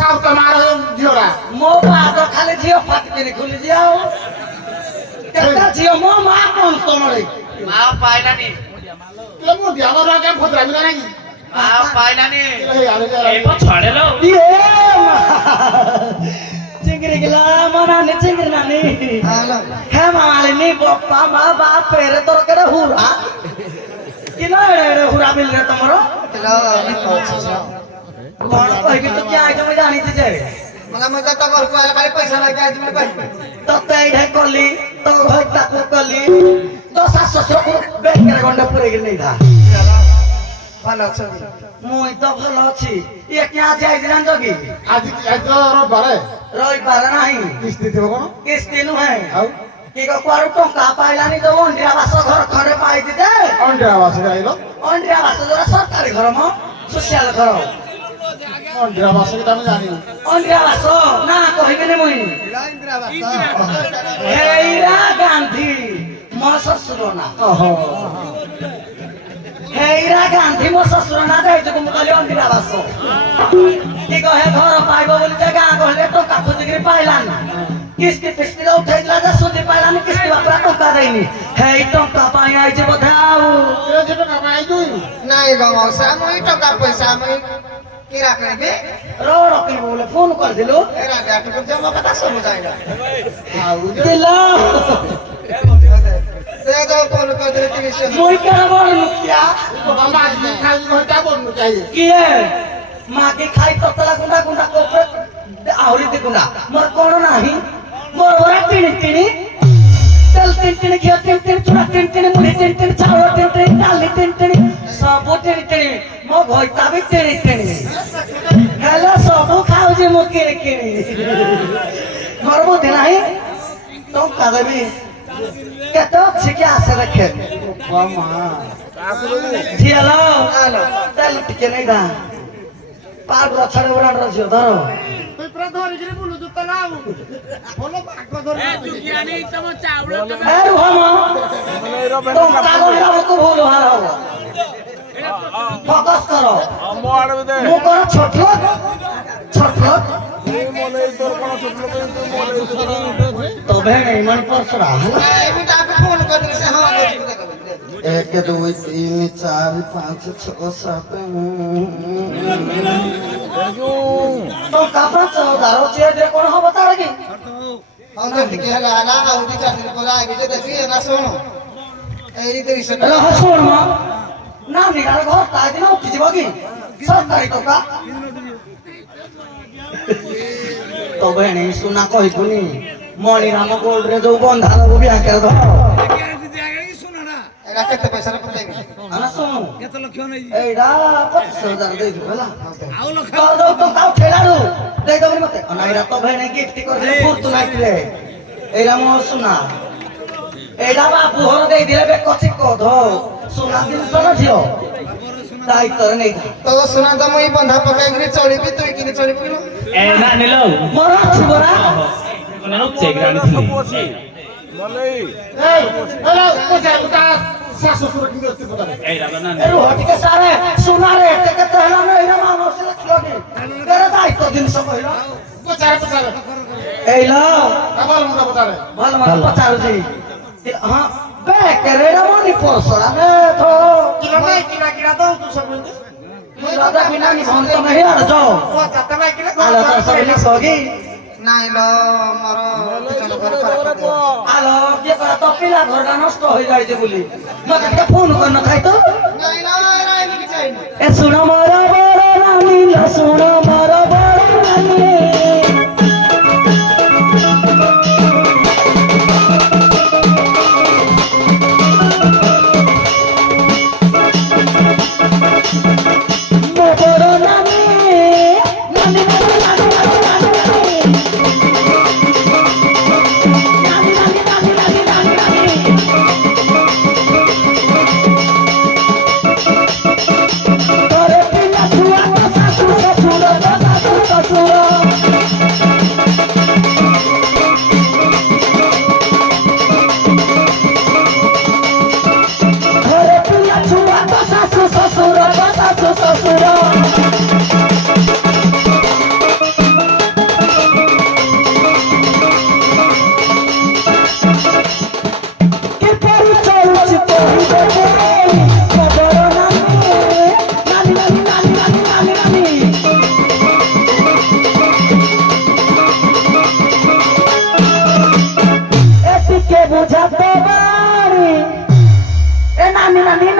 ସାଉ ତମାର ଝିଅରା ମୋ ପାଦ ଖାଲି ଝିଅ ଫାଟିକିନି ଖୋଲି ଦିଆଉ କେତେ ଝିଅ ମୋ ମା କଣ ତମରେ ମା ପାଇଲାନି ଲେ ମୁଁ ଦିଆବ ରାଜା ଫଦରାବି ନା ନାଇଁ ମା ପାଇଲାନି ଏ ଆରେ ଏ ପା ଛାଡେଲୋ ଇଏ চিংড়ি গিলা মানানি চিংড়ি নানি হ্যাঁ মামালিনি বাপ্পা মা বাপ পেরে তোর কেড়ে হুরা কিনা এড়ে হুরা মিললে তোমার কোন কইবি তো কি আইজ আমি জানিতে যাই मला मजा तो घर को आला खाली पैसा लागे आज मैं कहि তো তেই ঢাই কলি তো ভাই তাকু কলি তো শাশু শ্বশুর ব্যাংকের গন্ডে পড়ে গেল নেই ধা ভালো আছে মুই তো ভালো আছি ইয়ে কি আজ আইজ জান জগি আজি আজ রবিবারে রবিবার নাই কিস্তি দিব কোন কিস্তি নুহে আউ কি গো কুয়ারু টঙ্কা পাইলানি তো অন্ডিয়া বাস ঘর ঘরে পাইতি দে অন্ডে আবাস গাইলো অন্ডিয়া বাস জরা সরকারি ঘর ম সোশ্যাল ঘর অন্ডে আবাস কি আমি জানি অন্ডিয়া বাস না কহিবেনি মুই ইন্দিরা বাস হেইরা গান্ধী মো শ্বশুর না ওহো হেইরা গান্ধী মো শ্বশুর না দেই তো তুমি কলি অন্ডিয়া বাস কি কহে ঘর পাইব বলি যে গাঁ গহলে টঙ্কা খুঁজিকি পাইলান কিস্তি ফিস্তি উঠাই দিলা যে সুদি পাইলানি কিস্তি বাপরা টঙ্কা দেইনি হেই টঙ্কা পাই আইছে বোধাও এ যেটা কামাই দুই নাই গো মৌসা মই টাকা পয়সা মই কি রাখবে রোড কি বলে ফোন করে দিলো এরা ডাক্তার জমা কথা সব যায়না আউ দিলা সে তো কোন করে তুমি সে মই কেন বড় মুখিয়া বাবা আজ খাই ঘন্টা বন্ধ চাই কি মাকে খাই ততলা গুন্ডা গুন্ডা কোপরে আউরি দি গুন্ডা মোর কোন নাহি মোর ওরা টিনি টিনি তেল টিনি টিনি ঘিয়া টিনি টিনি চুড়া টিনি টিনি মুড়ি টিনি টিনি চাউল টিনি টিনি ডালি টিনি টিনি সব টিনি টিনি মো ভইতা বি টিনি টিনি হেলো সব খাও যে মো কিনি কিনি মোর বুদ্ধি নাহি টঙ্কা দেবি কেতে আছে কি আছে রাখে মামা ঝিয়ালো আলো তেল টিকে নাই দা পার রছাড়ে ওরান রছিও ধরো তুই পুরা ধরি গিরি বুলু জুতা লাও বলো বাক ধরি এ রুহামো টঙ্কা ধরে আমাকে ভুল হারো ফোকাস করো মু করো ছোট লোক ছোট লোক তবে নেই মন পরসরা আমি তাকে ফোন করে দিছে হ্যাঁ এক দুই তিন চার পাঁচ ছয় সাত টঙ্কা পাঁচ ধরো চেয়ে কোন হবো তার আগে আমরা দিকে হলা না আউদি চাকরি করে আগে যে দেখি না শোনো এই তো ইসে এলা হাসুর মা না নিগার ঘর তাই দিন উঠি যাব কি সরকারি টকা তবে নেই সুনা কইবনি মণিরাম গোল্ড রে যৌ বন্ধা দেবো ব্যাংকের ধর এরা কত পয়সা পড়াইবে আনা শুন কত লক্ষ নাই এইডা 25000 দেই দিব হেলা তোর দাও তো কাউ ঠেলাড়ু দেই দবনি মতে অনাইরা তো ভেনে গিফট করে ফুরতু নাইলে এইরা মো সুনা এইডা বাপু হর দেই দিলে বে কচি কধ সুনা দিন সোনা ঝিও তাই তোর নেই তো শোনা তো মই বন্ধা পকাই গরি চড়িবি তুই কিনে চড়িবি না এ না নিলো মোর আছে বড়া না চেক রানিছিলি এই হ্যালো কোথায় কোথায় শাশু সুর কি করতে পারে এই রাবা না এরু হটিকে সারে সোনা রে টেকে তো হেলা না এইরা মানুষ লাগি তেরে দায়িত্ব জিনিস কইল কোথায় কোথায় এইলো আবার মুন্ডা কোথায় ভালো ভালো পচারুছি হ্যাঁ বেকেরেরা মনি পরসরা নে তো কিনা নাই কিনা দাও তো সব বন্ধু দাদা বিনা নি ভন্ত नहीं আর যাও ও চাতা নাই কিনা আলো তো সব লিখ হোগি নাই লো মর পিছন ঘর পারে আলো কে করা তো পিলা ঘরটা নষ্ট হয়ে যাইছে বলি মতে কে ফোন কর না খাই তো নাই না নাই কি চাই না এ শুনো মারা বড় রানী লা শুনো মারা বড় রানী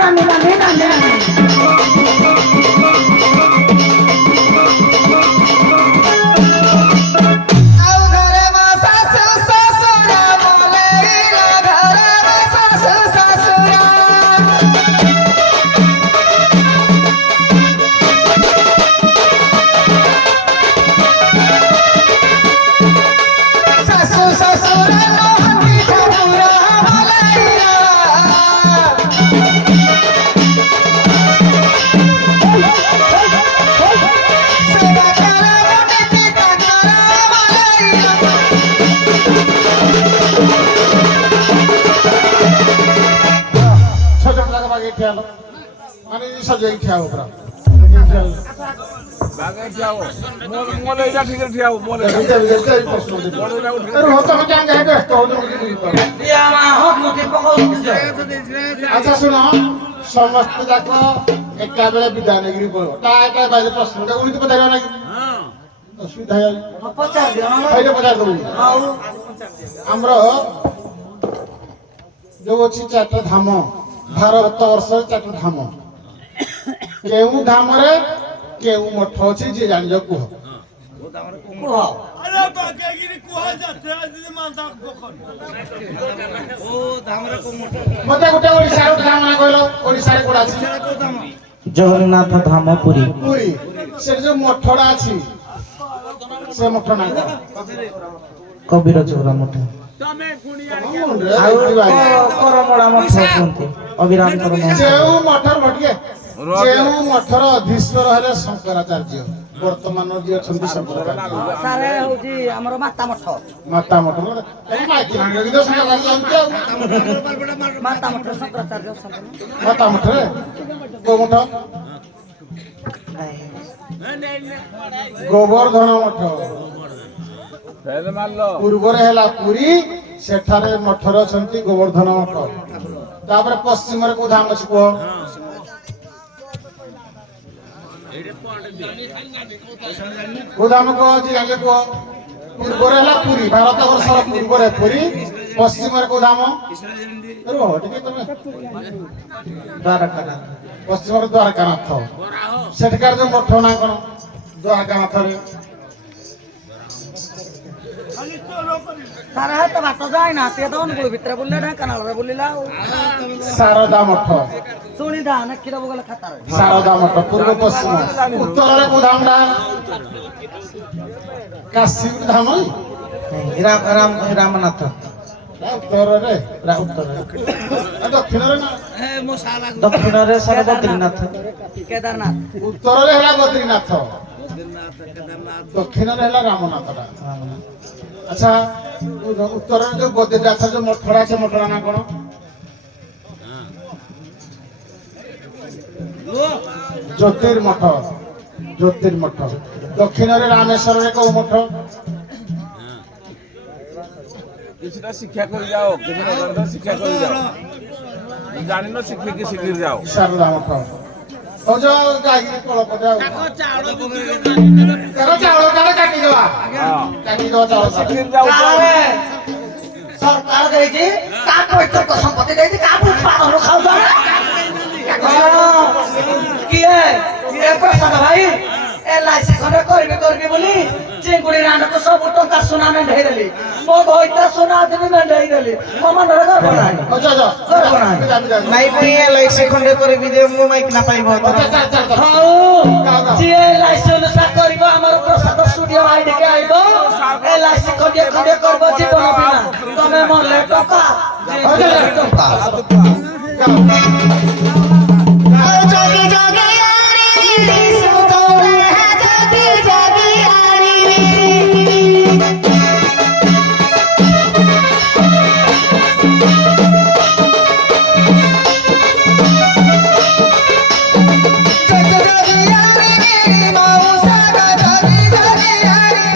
नानी नानी नानी नानी ଆଉ ଘରେ ମୋ ଶାଶୁ ଶ୍ୱଶୁର ମଲେଇଲା ଘରେ ମୋ ଶାଶୁ ଶ୍ୱଶୁର ଶାଶୁ ଶ୍ୱଶୁର ନୁହନ୍ତି ଠାକୁର ମଲେଇଲା ସେବା କର ମୁନିତି ତାଙ୍କର ମଲେଇଲା छोटे पिला का बागे ठिया लो माने ये सब जगह ठिया हो पूरा बागे ठिया हो मोले जा ठीक ठिया हो मोले अरे होता मैं जान जाए तो हो या मा हो मुझे पकड़ अच्छा सुनो समस्त जाक एका बेले विधान गिरी बोलो काय बाजे प्रश्न का उनी तो बताइबा नहीं हां असुविधा है पचार दियो पहले बता दो आओ हमरो जो अछि चार धाम भारत वर्ष चार धाम केउ धाम रे केउ मठ अछि जे जानि जो कुह कुहो अरे बागेगिरी कुहा जाते आज मालदा पोखर ओ धामरे को मोटो मते गोटे ओडिसा रो धाम ना कहलो ओडिसा रे कोडा अछि জগন্নাথ ধাম পুরী पुरी से जो मठड़ा अछि से मठ ना কবির চৌরা মঠ ଆଉ করমড়া মঠ କୁହନ୍ତି ଅବିରାମ କରମ जेउ मठर मठिए जेउ मठर अधीश्वर हेले शंकराचार्य वर्तमान जे अछंती शंकराचार्य सारे होजी हमरो माता मठ माता मठ ए माइकी नांगे कि दस हजार जानते हो माता मठ शंकराचार्य संत माता मठ रे को मठ गोवर्धन मठ पूर्वरे हेला पुरी सेठारे मठर अछंती गोवर्धन मठ तापर पश्चिम रे को धाम अछि को को धाम को जी जाने को पूर्वरे हेला पुरी भारत वर्षर पूर्वरे पुरी पश्चिम रे को धाम रो ठीक है तुम ଦ୍ୱାରକାନାଥ पश्चिम रे द्वारकानाथ सेठकार जो मठ ना कोन द्वारकानाथ रे सारा है तो बात जाए ना ते तो उनको भीतर बोलले ना कनाल रे बोलिला शारदा मठ सुनी दा न किरा बगल खाता रे शारदा मठ पूर्व पश्चिम उत्तर रे को धाम ना काशी धाम ରାମନାଥ उत्तर रे ଉତ୍ତର दक्षिण रे ना ଦକ୍ଷିଣରେ ସାର ବଦ୍ରୀନାଥ केदारनाथ उत्तर रे हेला बद्रीनाथ दक्षिण रे हेला रामनाथ टा अच्छा उत्तर रे जो बद्रीनाथ जो मठड़ा से मठड़ा ना कोन ज्योतिर्मठ ज्योतिर्मठ दक्षिण रे रामेश्वर रे को मठ किछटा शिक्षा कर जाओ किछटा गंध शिक्षा कर जाओ जानि न शिखे के शिखिर जाओ शारदा मठ हो जो गाई कोळ पजाओ काको चावल काले काटी देवा काटी दो चावल शिखिर जाओ काले सरकार देजी का कोइतर को संपत्ति देजी का उत्पादन खाउ जा किए ये प्रसाद भाई एलआईसी खने करबे बोली चिंगुड़ी रांड को सब टंका सोना में ढेर देली मो होइता सोना आदमी में ढेर देली ममा नर घर बनाई अच्छा अच्छा घर बनाई ନାଇଁ ପୁଣି ଏଲଆଇସି ଖଣ୍ଡେ କରିବି ଯେ ମୁଁ ମାଇକ ନା ପାଇବ हाउ जी एलआईसी अनुसार करबो हमर प्रसाद स्टूडियो आई के आइबो एलआईसी खंडे खंडे करबो जीवन बिना तमे मरले टका टका जोगी जोगी यारी सुतोला जोगी जोगी यारी जोगी जोगी यारी मेरी मौसा का जोगी जोगी यारी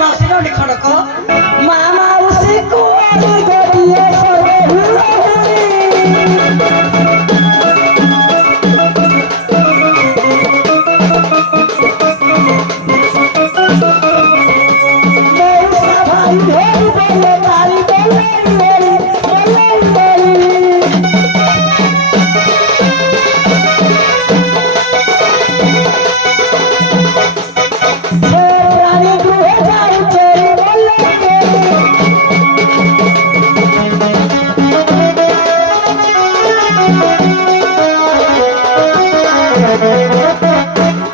ମାଉସୀ ଖଣ୍ଡକ ମା ମାଉସୀ କୁଆଡେ